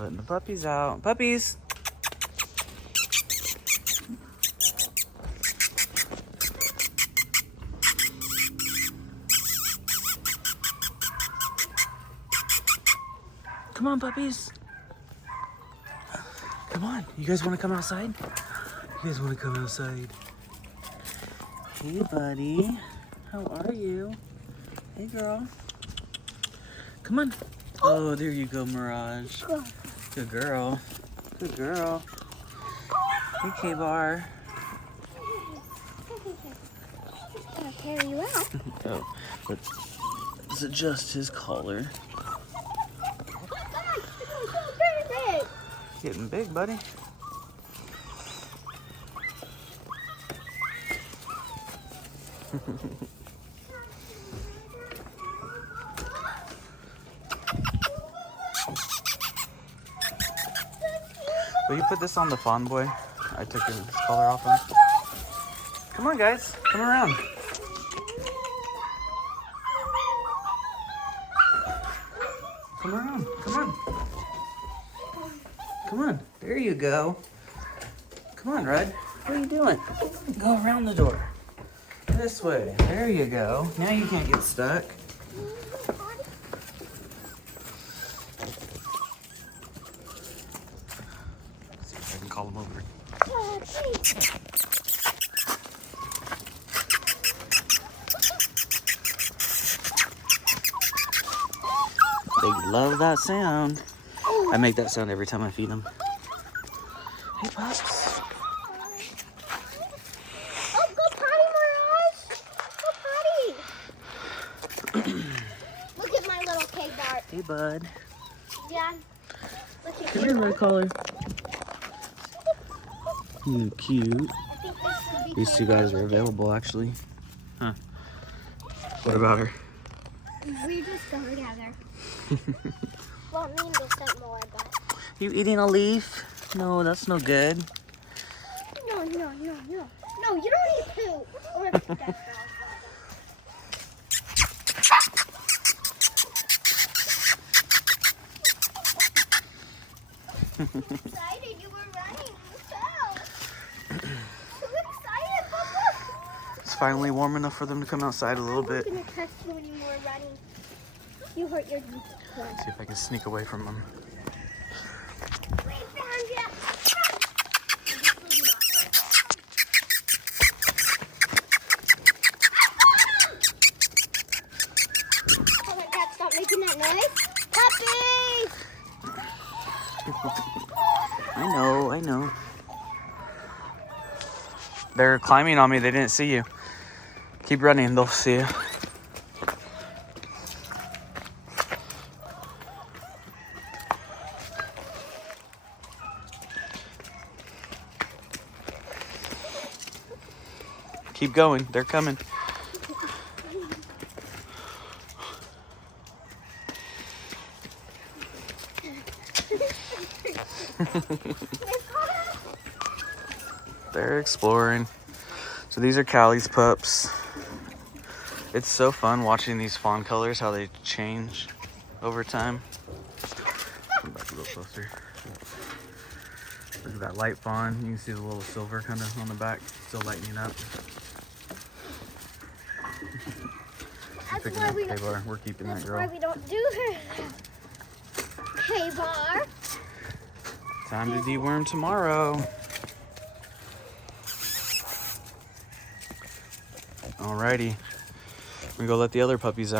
Letting the puppies out. Puppies! Come on, puppies. Come on. You guys want to come outside? You guys want to come outside? Hey, buddy. How are you? Hey, girl. Come on. Oh, there you go, Mirage. Good girl. Good girl. Hey, K-Bar. I'll carry you out. Oh, let's adjust his collar. Getting big, buddy. Will you put this on the fawn boy? I took his collar off him. Come on, guys. Come around. Come around. Come on. Come on. There you go. Come on, Rudd. What are you doing? Go around the door. This way. There you go. Now you can't get stuck. See if I can call him over. They love that sound. I make that sound every time I feed them. Hey, pups. Oh, go potty, Mirage. Go potty. Look at my little K-Bar. Hey, bud. Yeah. Look at Come here, red collar. Cute. I think this should be These two guys are available, actually. Huh. What about her? We just go together. Well, me and this don't more, but... You eating a leaf? No, that's no good. No, you don't eat poo. Or that's excited, you were running, you fell. So excited, Papa. It's finally warm enough for them to come outside a little bit. I'm gonna test you when you were running. You hurt your knee. See if I can sneak away from them. We found you. Oh my God, stop making that noise. Puppies! I know. They're climbing on me. They didn't see you. Keep running. They'll see you. Keep going. They're coming. They're exploring. So these are Callie's pups. It's so fun watching these fawn colors, how they change over time. Come back a little closer. Look at that light fawn. You can see the little silver kind of on the back, still lightening up. That's why we K-Bar. We're keeping that girl. That's why we don't do her. K-Bar. Time to deworm tomorrow. Alrighty. We go let the other puppies out.